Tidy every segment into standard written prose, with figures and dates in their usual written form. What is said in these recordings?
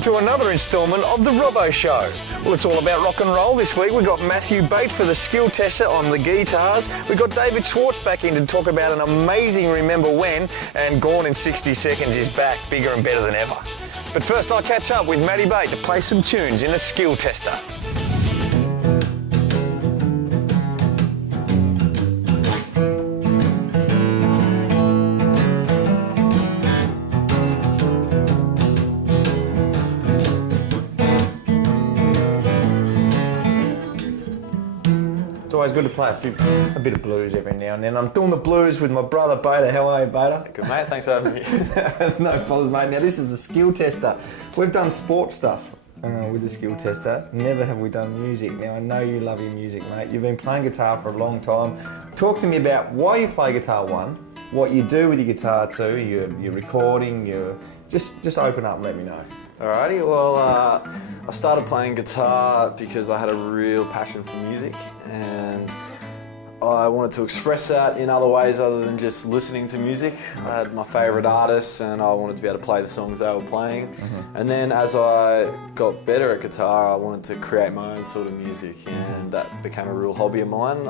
welcome to another instalment of the Robbo Show. Well, it's all about rock and roll this week. We've got Matthew Bate for the skill tester on the guitars. We've got David Schwartz back in to talk about an amazing Remember When, and Gone in 60 Seconds is back, bigger and better than ever. But first I'll catch up with Matty Bate to play some tunes in the skill tester. It's always good to play a bit of blues every now and then. I'm doing the blues with my brother Beta. How are you, Beta? Good, mate. Thanks for having me. No problems, mate. Now, this is the skill tester. We've done sport stuff with the skill tester. Never have we done music. Now, I know you love your music, mate. You've been playing guitar for a long time. Talk to me about why you play guitar, one, what you do with your guitar, two, your recording, Just open up and let me know. Alrighty, well, I started playing guitar because I had a real passion for music, and I wanted to express that in other ways other than just listening to music. I had my favourite artists and I wanted to be able to play the songs they were playing. And then as I got better at guitar, I wanted to create my own sort of music, and that became a real hobby of mine.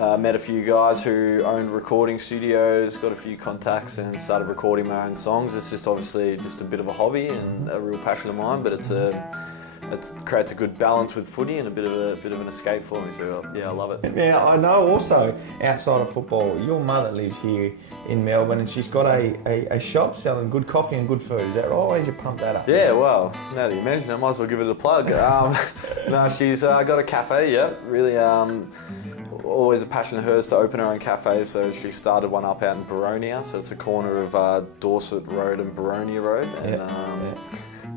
I met a few guys who owned recording studios, got a few contacts and started recording my own songs. It's just obviously just a bit of a hobby and a real passion of mine, but it creates a good balance with footy and a bit of an escape for me, so yeah, I love it. Now, I know also, outside of football, your mother lives here in Melbourne and she's got a shop selling good coffee and good food. Is that right? Why did you pump that up? Yeah, well, now that you mention it, I might as well give it a plug. No, she's got a cafe, yeah, really always a passion of hers to open her own cafe, so she started one up out in Baronia, so it's a corner of Dorset Road and Baronia Road, and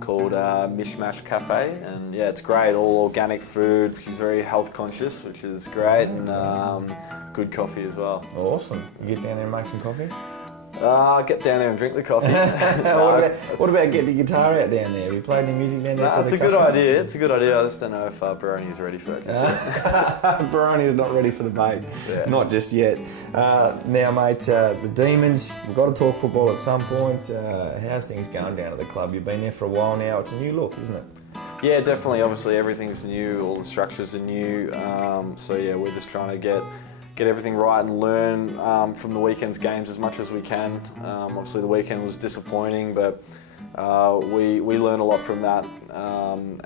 called Mishmash Cafe, and yeah, it's great, all organic food. She's very health conscious, which is great, and good coffee as well. Awesome. You get down there and make some coffee? Get down there and drink the coffee. What about getting the guitar out down there? Have you played any music down there? It's a good idea. It's a good idea. I just don't know if Baroni's ready for it. Baroni's not ready for the bait. Yeah. Not just yet. Now, mate, the Demons, we've got to talk football at some point. How's things going down at the club? You've been there for a while now. It's a new look, isn't it? Yeah, definitely. Obviously, everything's new. All the structures are new. So yeah, we're just trying to get everything right and learn from the weekend's games as much as we can. Obviously the weekend was disappointing, but we learned a lot from that, and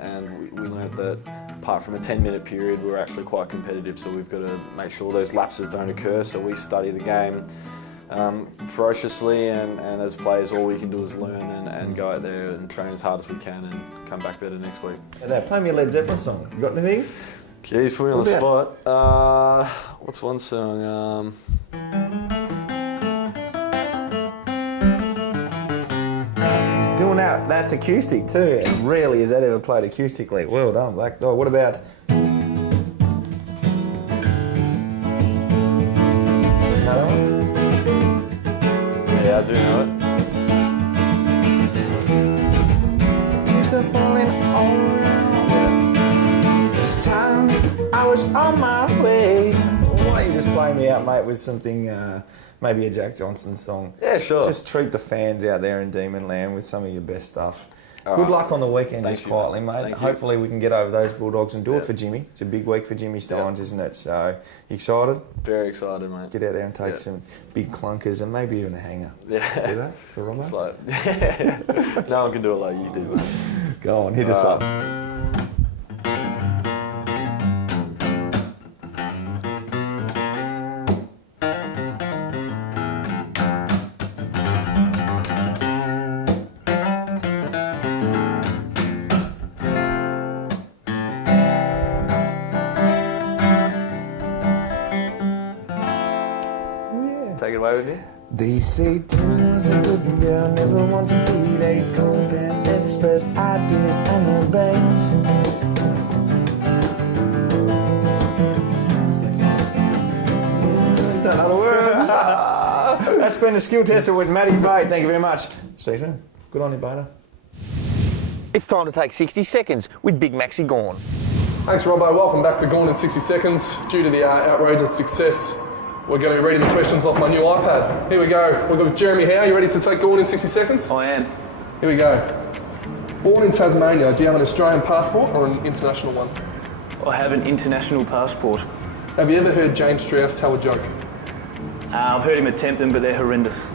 we learned that apart from a 10-minute period, we're actually quite competitive, so we've got to make sure those lapses don't occur, so we study the game ferociously, and as players all we can do is learn and go out there and train as hard as we can and come back better next week. Now, play me a Led Zeppelin song. You got anything? Jeez, put me on the spot. What's one song? He's doing that. That's acoustic too, and rarely is that ever played acoustically. Well done, Black Dog. What about? Another one? Yeah, I do know it. Keeps on falling all around. This time I was on my way. Why don't you just play me out, mate, with something, maybe a Jack Johnson song? Yeah, sure. Just treat the fans out there in Demon Land with some of your best stuff. All Good right. luck on the weekend, Thank just you, quietly, mate. mate. Thank Hopefully you. we can get over those Bulldogs and do it for Jimmy. It's a big week for Jimmy Steins, isn't it? So, you excited? Very excited, mate. Get out there and take some big clunkers and maybe even a hanger. Yeah. Do that for Robbo? It's like, no one can do it like you do, mate. Go on, hit us up. Take it away with me. They say Tina's a good girl, never want to be very cold and express ideas and obeys. In other words, that's been the skill tester with Matty Bate. Thank you very much. See you soon. Good on you, Beta. It's time to take 60 seconds with Big Maxi Gone. Thanks, Robbo. Welcome back to Gone in 60 Seconds. Due to the outrageous success, we're going to be reading the questions off my new iPad. Here we go. We've got Jeremy Howe. You ready to take Gone in 60 seconds? I am. Here we go. Born in Tasmania, do you have an Australian passport or an international one? I have an international passport. Have you ever heard James Strauss tell a joke? I've heard him attempt them, but they're horrendous.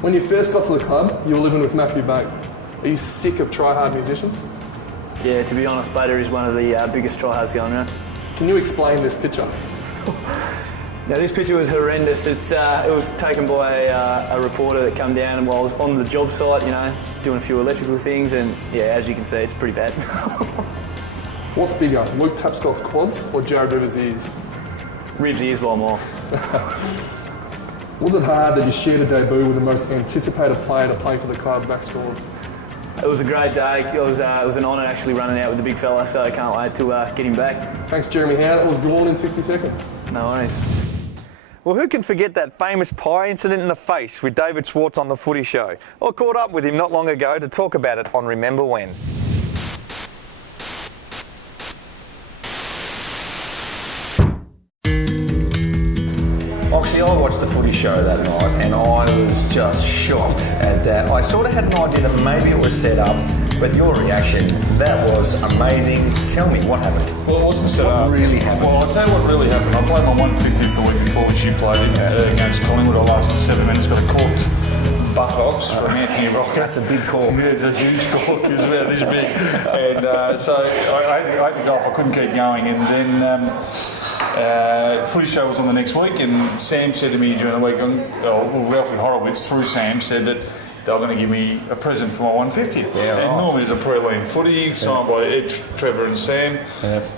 When you first got to the club, you were living with Matthew Bate. Are you sick of try-hard musicians? Yeah, to be honest, Bader is one of the biggest tryhards going around. Can you explain this picture? Now, this picture was horrendous. It was taken by a reporter that came down while I was on the job site, you know, just doing a few electrical things, and yeah, as you can see, it's pretty bad. What's bigger, Luke Tapscott's quads or Jared Rivers' ears? Riv's ears by a mile. Was it hard that you shared a debut with the most anticipated player to play for the club, Max Gorn? It was a great day. It was an honour actually running out with the big fella, so I can't wait to get him back. Thanks, Jeremy Howe. That was Gorn in 60 seconds. No worries. Well, who can forget that famous pie incident in the face with David Schwartz on the Footy Show? I caught up with him not long ago to talk about it on Remember When. Oxy, I watched the Footy Show that night and I was just shocked at that. I sort of had an idea that maybe it was set up, but your reaction, that was amazing. Tell me, what happened? Well, it wasn't set up. What really happened? Well, I'll tell you what really happened. I played my 150th the week before, which you played against Collingwood. I lasted 7 minutes, got a corked buttocks from Anthony Rocket. That's a big cork. Yeah, it's a huge cork. It's about this big. And so I had to go off. I couldn't keep going. And then Footy Show was on the next week, and Sam said to me during the week, Ralphie Horowitz, through Sam, said that they were going to give me a present for my 150th. Yeah, and right. normally it's a prelim footy signed by Ed, Trevor and Sam,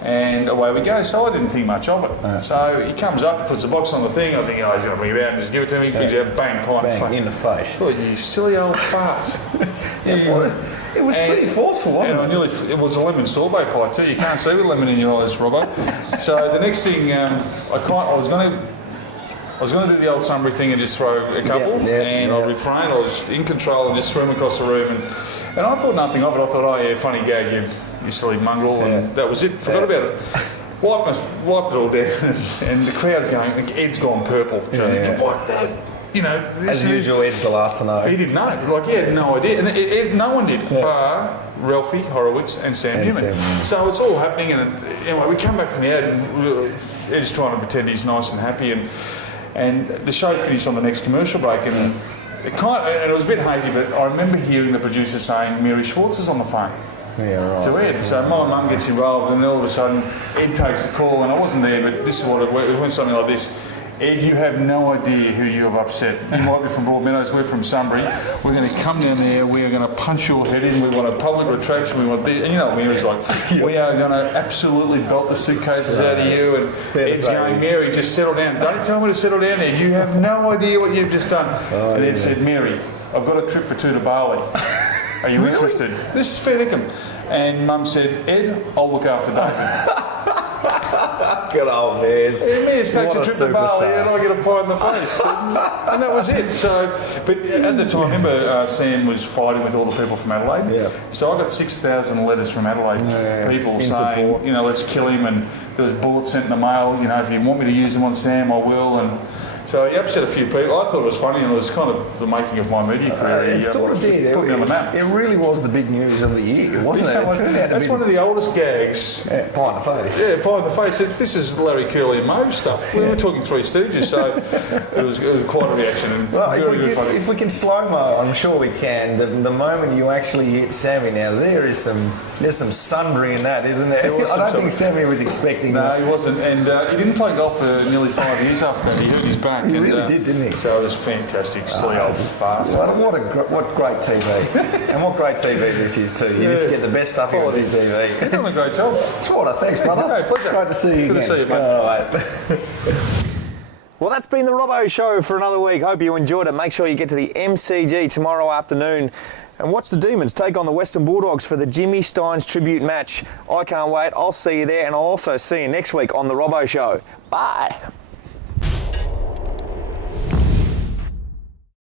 and away we go. So I didn't think much of it. So he comes up, puts the box on the thing. I think, he's going to bring it out and just give it to me. Gives you a bang, pie Bang, in the face. Oh, you silly old fart. It was pretty forceful, wasn't it? It was a lemon sorbet pie too. You can't see with lemon in your eyes, Robbo. So the next thing, I was going to do the old Sunbury thing and just throw a couple, I refrained. I was in control and just threw them across the room, and I thought nothing of it. I thought, oh yeah, funny gag, you silly mongrel, and that was it. Forgot about it. Wiped it all down, and the crowd's going. Ed's gone purple. So what? You know, as usual, Ed's the last to know. He didn't know. Like, he had no idea. And no one did, bar Ralphie Horowitz and Sam Newman. So it's all happening. And anyway, we come back from the ad, and Ed's trying to pretend he's nice and happy. And the show finished on the next commercial break. And it was a bit hazy, but I remember hearing the producer saying, Mary Schwartz is on the phone. Yeah, right. To Ed. So my mum gets involved, and all of a sudden Ed takes the call, and I wasn't there, but this is what it went something like this. Ed, you have no idea who you have upset. You might be from Broadmeadows, we're from Sunbury. We're going to come down there, we are going to punch your head in, we want a public retraction, we want this. And you know what Mary's like, we are going to absolutely belt the suitcases out of you. And Ed's going, Mary, just settle down. Don't tell me to settle down, Ed. You have no idea what you've just done. And Ed said, Mary, I've got a trip for 2 to Bali. Are you interested? This is fair dinkum. And Mum said, Ed, I'll look after David. Good old Mares. Yeah, Mares takes a What a trip to Bali superstar. and I get a pie in the face. And that was it. So, but at the time, remember Sam was fighting with all the people from Adelaide? Yeah. So I got 6,000 letters from Adelaide people in saying, support. you know, let's kill him. And there was bullets sent in the mail, you know, if you want me to use them on Sam, I will. And so he upset a few people. I thought it was funny, and it was kind of the making of my media career. It sort of did. Put me on the map. It really was the big news of the year, wasn't it? It turned out to That's be one of the oldest gags. pie in the face. Yeah, pie in the face. This is Larry Curly and Moe stuff. We were talking Three Stooges, so it was quite a reaction. And Well, very good funny. if we can slow-mo, I'm sure we can. The moment you actually hit Sammy now, there's some Sunbury in that, isn't there? I don't think Sammy was expecting No, that. he wasn't. And he didn't play golf for nearly 5 years after that. He hurt his back. He really did, didn't he? So it was fantastic. Silly old farce. What great TV. And what great TV this is too. You just get the best stuff out of big TV. You've done a great job. Schwarter, thanks, brother. No, pleasure. Great to see you Good again. to see you, mate. All right. Well, that's been the Robbo Show for another week. Hope you enjoyed it. Make sure you get to the MCG tomorrow afternoon and watch the Demons take on the Western Bulldogs for the Jimmy Steins tribute match. I can't wait. I'll see you there, and I'll also see you next week on the Robbo Show. Bye.